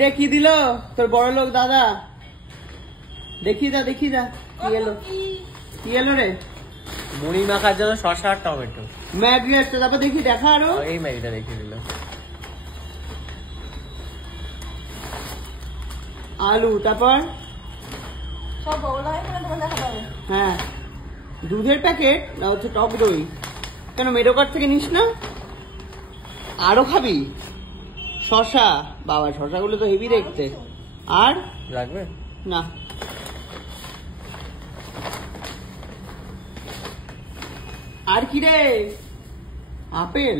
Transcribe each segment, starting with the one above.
কিরে কি দিল তোর বড় লোক দাদা? দেখি যা কি এলো রে? মুড়ি মাখার জন্য শসা আর টমেটো ম্যাগি আসছে। তারপর দেখি দেখা আরো এই ম্যাগিটা দেখিয়ে দিল। আলু, তারপর হ্যাঁ দুধের প্যাকেট না হচ্ছে টক দই। কেন মেরোকার থেকে নিস না? আরো খাবি? শসা, বাবা শসাগুলো তো হেভি দেখতে। আর লাগবে না? আর কি রে? আপেল,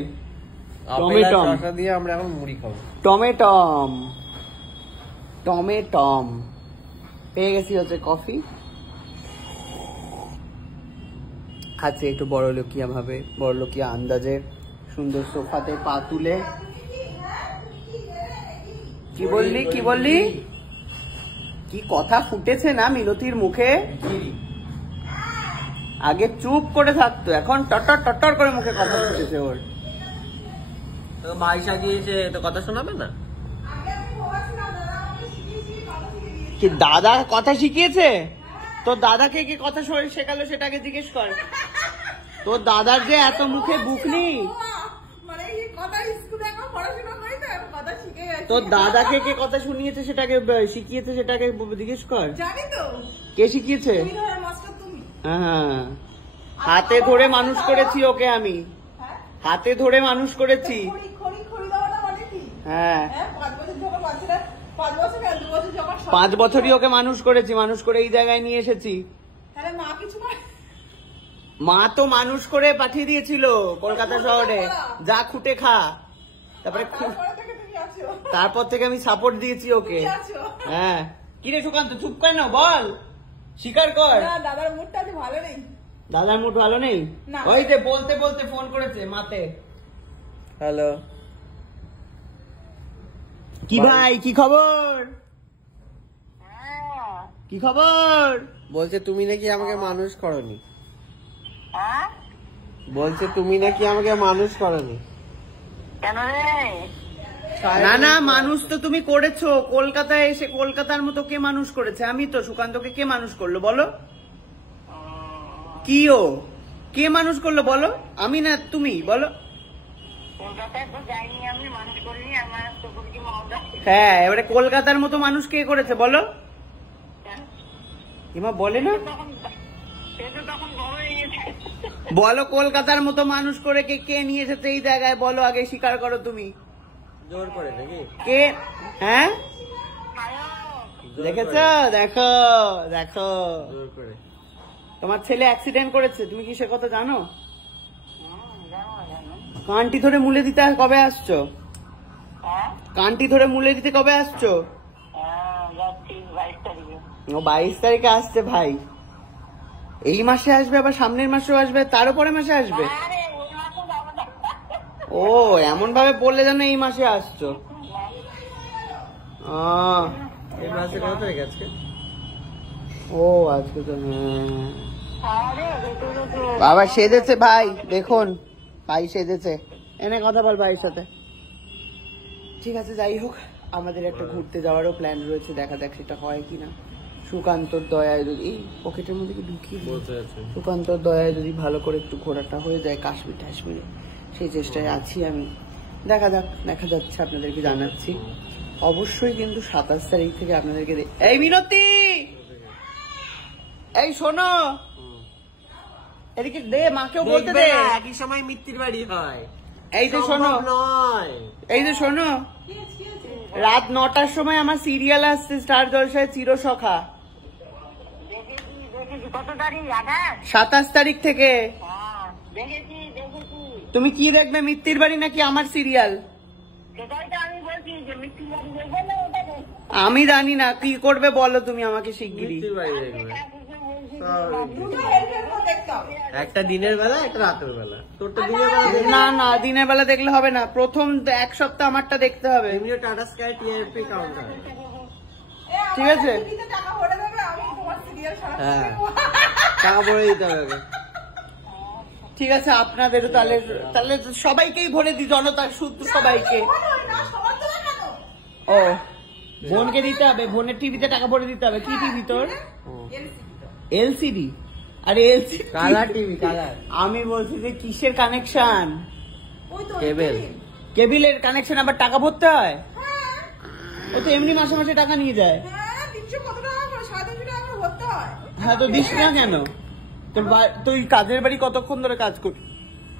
টমেটো দিয়ে আমরা এখন মুড়ি খাবো। টমেটম পেয়ে গেছি হচ্ছে কফি। খাচ্ছি একটু বড়লোকিয়া ভাবে, বড়লোকিয়া আন্দাজে, সুন্দর সোফাতে পা তুলে। কি বললি? কি কথা ফুটেছে না মিনতির মুখে? আগে চুপ করে থাকতো, এখন টটর করে মুখে কথা ফুটেছে ওর। তো ভাই সাজিয়েছে তো কথা শোনাবে না? কি দাদা কথা শিখিয়েছে? তোর দাদাকে কি কথা শেখালো সেটাকে জিজ্ঞেস কর। তোর দাদার যে এত মুখে বুকনি, তোর দাদাকে কে কথা শুনিয়েছে সেটাকে শিখিয়েছে সেটাকে জিজ্ঞেস কর। কে শিখিয়েছে? হ্যাঁ, হাতে ধরে মানুষ করেছি ওকে আমি, হাতে ধরে মানুষ করেছি। হ্যাঁ 5 বছরই ওকে মানুষ করেছি, মানুষ করে এই জায়গায় নিয়ে এসেছি। মা তো মানুষ করে পাঠিয়ে দিয়েছিল কলকাতা শহরে, যা খুঁটে খা। তারপর থেকে আমি সাপোর্ট দিয়েছি ওকে। হ্যাঁ কিরে সুকান্ত চুপ কর না, বল, স্বীকার কর। দাদার মুডটা ভালো নেই। দাদার মুড ভালো নেই? ওই যে বলতে ফোন করেছে মাতে। হ্যালো, কি ভাই, কি খবর? কি খবর? বলছে তুমি নাকি আমাকে মানুষ করনি। বলছে তুমি নাকি আমাকে মানুষ করনি। কেন রে? না মানুষ তো তুমি করেছো। কলকাতায় এসে কলকাতার মতো কে মানুষ করেছে? আমি তো। সুকান্তকে কে মানুষ করলো বলো? কি ও কে মানুষ করলো বলো? আমি না তুমি? বলো। হ্যাঁ এবারে কলকাতার মতো মানুষ কে করেছে বলো? এমা বলে না, বলো কলকাতার মতো মানুষ করে কে নিয়ে এসেছে এই জায়গায়? বলো আগে, স্বীকার করো তুমি। জোর করে নাকি? কে? হ্যাঁ দেখেছ? দেখো জোর করে। তোমার ছেলে অ্যাক্সিডেন্ট করেছে, তুমি কি সে কথা জানো? কানটি ধরে মুলে দিতে কবে আসছো? কানটি ধরে মুলে দিতে কবে আসছো? ও 22 তারিখে আসছে ভাই। এই মাসে আসবে, আবার সামনের মাসেও আসবে, তারও পরে মাসে আসবে। ও এমন ভাবে বললে যেন এই মাসে আসছো। এই মাসে কত তারিখ আজকে? ও আজকে তো বাবা সেজেছে ভাই, দেখুন ভাই সেজেছে। এনে কথা বল ভাইয়ের সাথে। ঠিক আছে, যাই হোক, আমাদের একটা ঘুরতে যাওয়ারও প্ল্যান রয়েছে, দেখা যাক সেটা হয় কিনা। সুকান্তর দয়ায় যদি এই পকেটের মধ্যে কি ঢুকিয়ে, সুকান্তর দয়ায় যদি ভালো করে একটু ঘোরাটা হয়ে যায় কাশ্মীর টাশ্মীরে, সেই চেষ্টায় আছি আমি। দেখা যাচ্ছে, আপনাদেরকে জানাচ্ছি অবশ্যই। কিন্তু 27 তারিখ থেকে আপনাদেরকে এই মিনতি, এই শোনো, এদিকে দে, মাকেও বলতে দে। একই সময় মিত্তির বাড়ি হয়। এই যে শোনো, এই যে শোনো, রাত 9টার সময় আমার সিরিয়াল আসছে স্টার জলসায়, চিরসখা। 27 তারিখ থেকে। তুমি কি দেখবে, মিত্তির বাড়ি নাকি আমার সিরিয়াল? আমি জানি না, কি করবে বলো তুমি আমাকে শিগগিরই। একটা দিনের বেলা, একটা রাতের বেলা। তোরটা দিনের বেলা? না দিনের বেলা দেখলে হবে না, প্রথম 1 সপ্তাহ আমারটা দেখতে হবে। এমনিও টাটা স্কাই টিআরপি কাউন্টার। ঠিক আছে, হ্যাঁ টাকা ভরে দিতে হবে। ঠিক আছে, আপনাদেরও তাহলে সবাইকেই ভরে দিই, জনতার শুদ্ধ সবাইকে। ও বোনকে দিতে হবে, বোনের টিভিতে টাকা ভরে দিতে হবে। কি টিভি তোর? এলসিডি। আরে এলসিডি কালার টিভি, কালার। আমি বলছি যে কিসের কানেকশন? কেবেল। কেবিলের কানেকশন আবার টাকা ভরতে হয়? ও তো এমনি মাসে মাসে টাকা নিয়ে যায়। হ্যাঁ তো দিস না কেন? তোর তুই কাজের বাড়ি কতক্ষণ ধরে কাজ করছিস?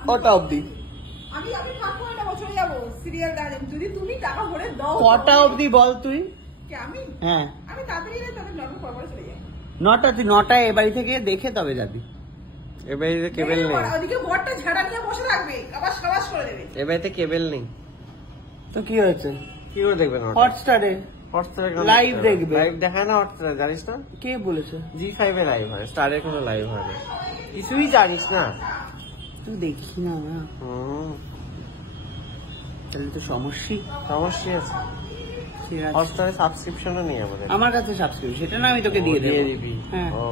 কটা অবধি? আমি থাকবো না, চলে যাবো সিরিয়াল দেখতে। যদি তুমি টাকা ভরে দাও। কটা অবধি বল তুই? কি আমি? হ্যাঁ আমি তাড়াতাড়ি না, তাহলে নর্মাল পরপর চলে যাই। নটা, তুই নটায় এ বাড়ি থেকে দেখে তবে যাবি। এ বাড়িতে কেবেল নেই, ওদিকে বড়টা ঝাড়া নিয়ে বসে থাকবে, আবার সাবাস করে দেবে। এ বাড়িতে কেবেল নেই। তো কি হয়েছে? কি করে দেখবেন? হটস্টারে লাইভ দেখবে। লাইভ দেখায় না হটস্টারে, জানিস না? কে বলেছে? জি5 এ লাইভ হয়, স্টারের কোনো লাইভ হয় না। কিছুই জানিস না? তুই দেখি না না, তাহলে তো সমস্যা। সমস্যা আছে। ঠিক আছে, হটস্টারে সাবস্ক্রিপশনও নেই আমাদের। আমার কাছে সাবস্ক্রিপশন, সেটা না আমি তোকে দিয়ে দিবি। হ্যাঁ, ও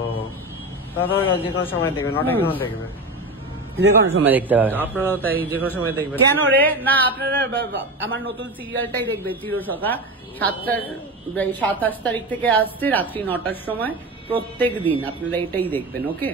তাহলে যে কোনো সময় দেখবে, নটা কেমন দেখবে? যে কোনো সময় দেখতে পাবে। আপনারাও তাই যে কোনো সময় দেখবেন। কেন রে? না আপনারা আমার নতুন সিরিয়ালটাই দেখবেন, চিরসখা। 27 তারিখ থেকে আসছে রাত্রি 9টার সময় প্রত্যেক দিন। আপনারা এটাই দেখবেন, ওকে?